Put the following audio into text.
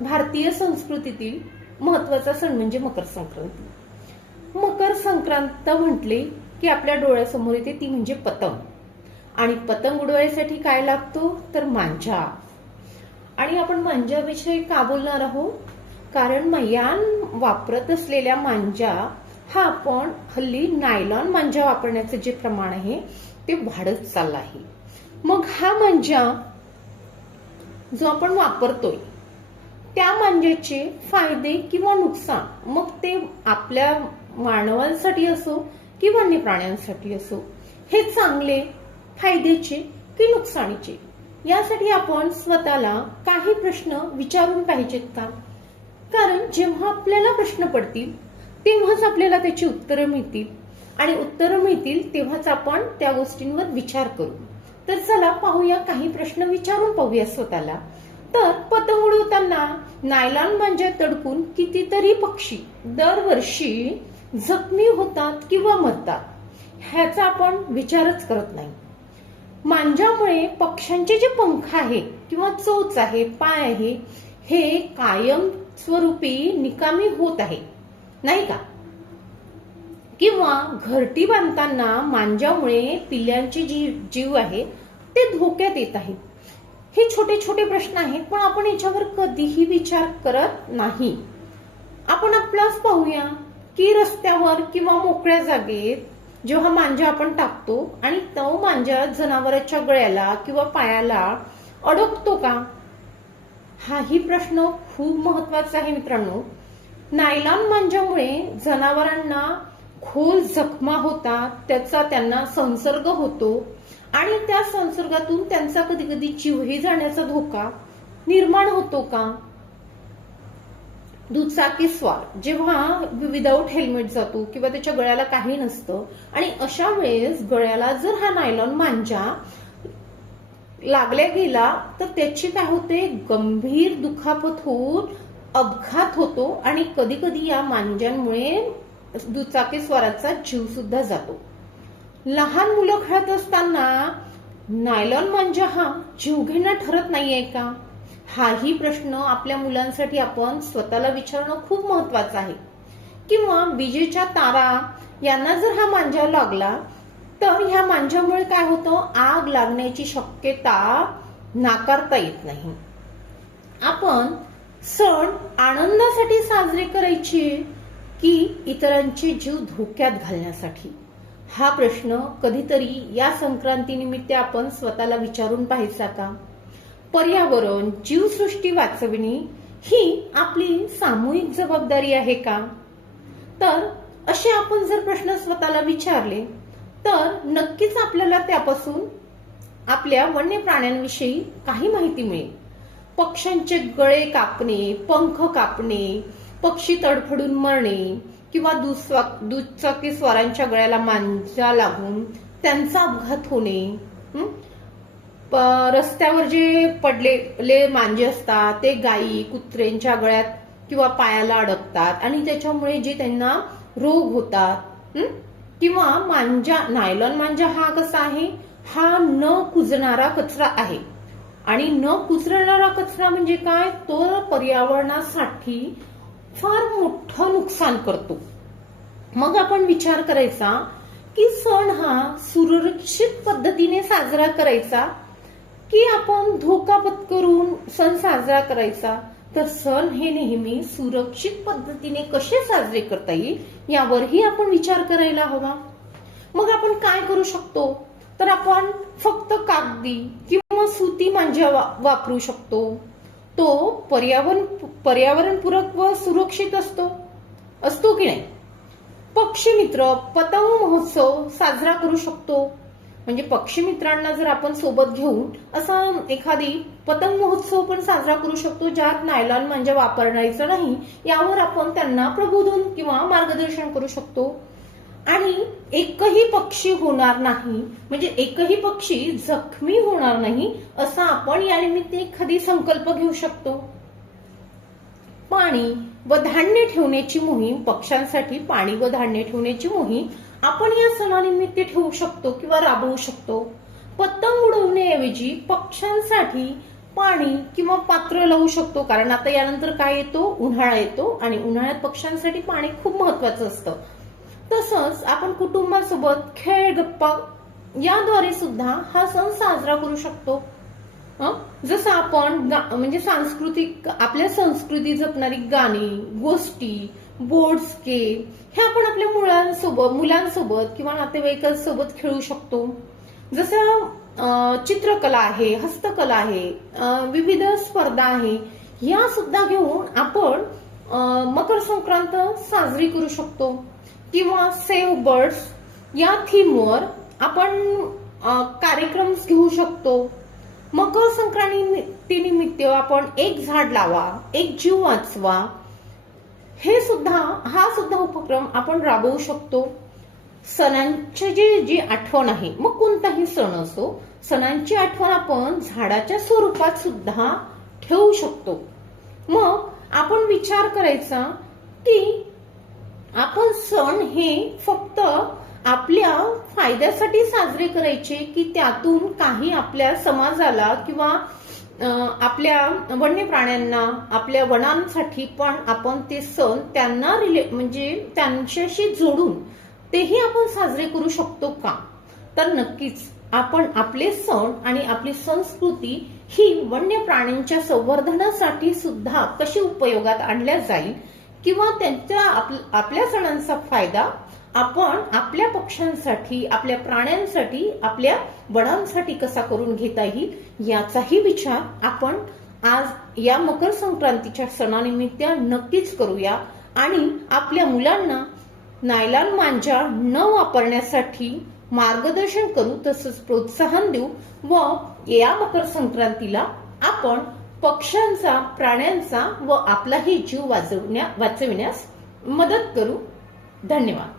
भारतीय संस्कृतीतील महत्वाचा सण म्हणजे मकर संक्रांती। मकर संक्रांत म्हटले की आपल्या डोळ्यासमोर येते ती म्हणजे पतंग। आणि पतंग उडवायसाठी काय लागतो तर मांजा। आणि आपण मांजाविषयी का बोलणार आहोत, कारण या वापरत असलेल्या मांजा हा आपण हल्ली नायलॉन मांजा वापरण्याचे जे प्रमाण आहे ते वाढत चाललं आहे। मग हा मांजा जो आपण वापरतोय त्या मांजाचे फायदे किंवा नुकसान, मग ते आपल्या मानवांसाठी असो की वन्य प्राण्यांसाठी असो, हे चांगले फायद्याचे की नुकसानीचे, यासाठी आपण स्वतःला काही प्रश्न विचारून पाहिजेत का? कारण जेव्हा आपल्याला प्रश्न पडतील तेव्हाच आपल्याला त्याची उत्तरं मिळतील, आणि उत्तरं मिळतील तेव्हाच आपण त्या गोष्टींवर विचार करू। तर चला पाहूया, काही प्रश्न विचारून पाहूया स्वतःला। तर पतंग उडवताना नायलॉन मांजात अडकून कितीतरी पक्षी दरवर्षी जखमी होतात किंवा मरतात, ह्याचा आपण विचारच करत नाही। मांजामुळे पक्ष्यांचे जे पंख आहे किंवा चोच आहे, पाय आहे, हे कायम स्वरूपी निकामी होत आहे, नाही का? किंवा घरटी बांधताना मांजामुळे पिल्लांचे जीव आहे ते धोक्यात येत आहेत। हे छोटे छोटे प्रश्न आहेत, पण आपण याच्यावर कधीही विचार करत नाही। आपण आपलाच पाहूया की रस्त्यावर किंवा मोकळ्या जागेत जेव्हा मांजा आपण टाकतो आणि तो मांजा जनावरांच्या गळ्याला किंवा पायाला अडकतो का, हाही प्रश्न खूप महत्वाचा आहे मित्रांनो। नायलॉन मांजामुळे जनावरांना खोल जखमा होतात, त्याचा त्यांना संसर्ग होतो आणि त्या संसर्गातून त्यांचा कधी कधी जीवही जाण्याचा धोका निर्माण होतो का? दुचाकी स्वार जेव्हा विदाऊट हेल्मेट जातो किंवा त्याच्या गळ्याला काही नसतं, आणि अशा वेळेस गळ्याला जर हा नायलॉन मांजा लागल्या गेला तर त्याची काय होते, गंभीर दुखापत होऊन अपघात होतो, आणि कधी कधी या मांजांमुळे दुचाकी स्वाराचा जीव सुद्धा जातो। लहान मुलं खेळत असताना नायलॉन मांजा हा जीवघेणा ठरत नाहीये का, हाही प्रश्न आपल्या मुलांसाठी आपण स्वतःला विचारणं खूप महत्वाचं आहे। किंवा विजेच्या तारा यांना जर हा मांजा लागला तर ह्या मांजामुळे काय होतं, आग लागण्याची शक्यता नाकारता येत नाही। आपण सण आनंदासाठी साजरे करायचे की इतरांचे जीव धोक्यात घालण्यासाठी, हा प्रश्न कधीतरी या संक्रांती निमित्त आपण स्वतःला विचारून पाहायचा का? पर्यावरण, जीवसृष्टी वाचविणे ही आपली सामूहिक जबाबदारी आहे का? तर असे आपण जर प्रश्न स्वतःला विचारले तर नक्कीच आपल्याला त्यापासून आपल्या वन्य प्राण्यांविषयी काही माहिती मिळेल। पक्ष्यांचे गळे कापणे, पंख कापणे, पक्षी तडफडून मरणे किंवा दुचाकी स्वारांच्या गळ्याला मांजा लागून त्यांचा अपघात होणे, रस्त्यावर जे पडलेले मांजे असतात ते गायी कुत्र्यांच्या गळ्यात किंवा पायाला अडकतात आणि त्याच्यामुळे जे त्यांना रोग होतात, किंवा मांजा, नायलॉन मांजा हा कसा आहे, हा न कुजणारा कचरा आहे। आणि न कुजणारा कचरा म्हणजे काय, तो पर्यावरणासाठी फार मोठं नुकसान करतो। मग आपण विचार करायचा की सण हा सुरक्षित पद्धतीने साजरा करायचा की आपण धोका पत्करून सण साजरा करायचा। तर सण हे नेहमी सुरक्षित पद्धतीने कसे साजरे करता येईल यावरही आपण विचार करायला हवा। मग आपण काय करू शकतो, तर आपण फक्त कागदी किंवा सुती मांजा वापरू शकतो। तो पर्यावरणपूरक व सुरक्षित असतो की नाही? पक्षी मित्र पतंग महोत्सव साजरा करू शकतो, म्हणजे पक्षी मित्रांना जर आपण सोबत घेऊन असा एखादी पतंग महोत्सव पण साजरा करू शकतो, ज्यात नायलॉन मांजा वापरायचा नाही, यावर आपण त्यांना प्रबोधन किंवा मार्गदर्शन करू शकतो। आणि एकही पक्षी होणार नाही, म्हणजे एकही पक्षी जखमी होणार नाही, असा आपण या निमित्त एखादी संकल्प घेऊ शकतो। पाणी व धान्य ठेवण्याची मोहीम, पक्ष्यांसाठी पाणी व धान्य ठेवण्याची मोहीम आपण या सणानिमित्त ठेवू शकतो किंवा राबवू शकतो। पतंग उडवण्याऐवजी पक्ष्यांसाठी पाणी किंवा पात्र लावू शकतो, कारण आता यानंतर काय येतो, उन्हाळा येतो आणि उन्हाळ्यात पक्ष्यांसाठी पाणी खूप महत्वाचं असतं. तसंच आपण कुटुंबासोबत खेळ गप्पा याद्वारे सुद्धा हा सण साजरा करू शकतो. जसं आपण म्हणजे सांस्कृतिक आपल्या संस्कृती जपणारी गाणी, गोष्टी, बोर्ड्स गेम हे आपण आपल्या मुलांसोबत किंवा नातेवाईकांसोबत खेळू शकतो. जसं चित्रकला आहे, हस्तकला आहे, विविध स्पर्धा आहे, या सुद्धा घेऊन आपण मकर संक्रांत साजरी करू शकतो. किंवा सेव्ह बर्ड्स या थीमवर आपण कार्यक्रम घेऊ शकतो. मकर संक्रांतीनिमित्त आपण एक झाड लावा, एक जीव वाचवा, हा सुद्धा उपक्रम आपण राबवू शकतो. सणांची जी आठवण आहे, मग कोणताही सण असो, सणांची आठवण आपण झाडाच्या स्वरूपात सुद्धा ठेवू शकतो. मग आपण विचार करायचा की आपण सण हे फक्त आपल्या फायद्यासाठी साजरे करायचे की त्यातून काही आपल्या समाजाला किंवा आपल्या वन्य प्राण्यांना, आपल्या वनांसाठी पण आपण ते सण त्यांना म्हणजे त्यांच्याशी जोडून तेही आपण साजरे करू शकतो का? तर नक्कीच आपण आपले सण आणि आपली संस्कृती ही वन्य प्राण्यांच्या संवर्धनासाठी सुद्धा कशी उपयोगात आणल्या जाईल किंवा त्यांच्या आपल्या सणांचा फायदा आपण आपल्या पक्ष्यांसाठी, आपल्या प्राण्यांसाठी, आपल्या वनांसाठी कसा करून घेता येईल याचाही विचार आपण आज या मकर संक्रांतीच्या सणानिमित्त नक्कीच करूया आणि आपल्या मुलांना नायलॉन मांजा न वापरण्यासाठी मार्गदर्शन करू, तसंच प्रोत्साहन देऊ व या मकर संक्रांतीला आपण पक्ष्यांचा, प्राण्यांचा व आपलाही जीव वाचविण्यास मदत करू. धन्यवाद.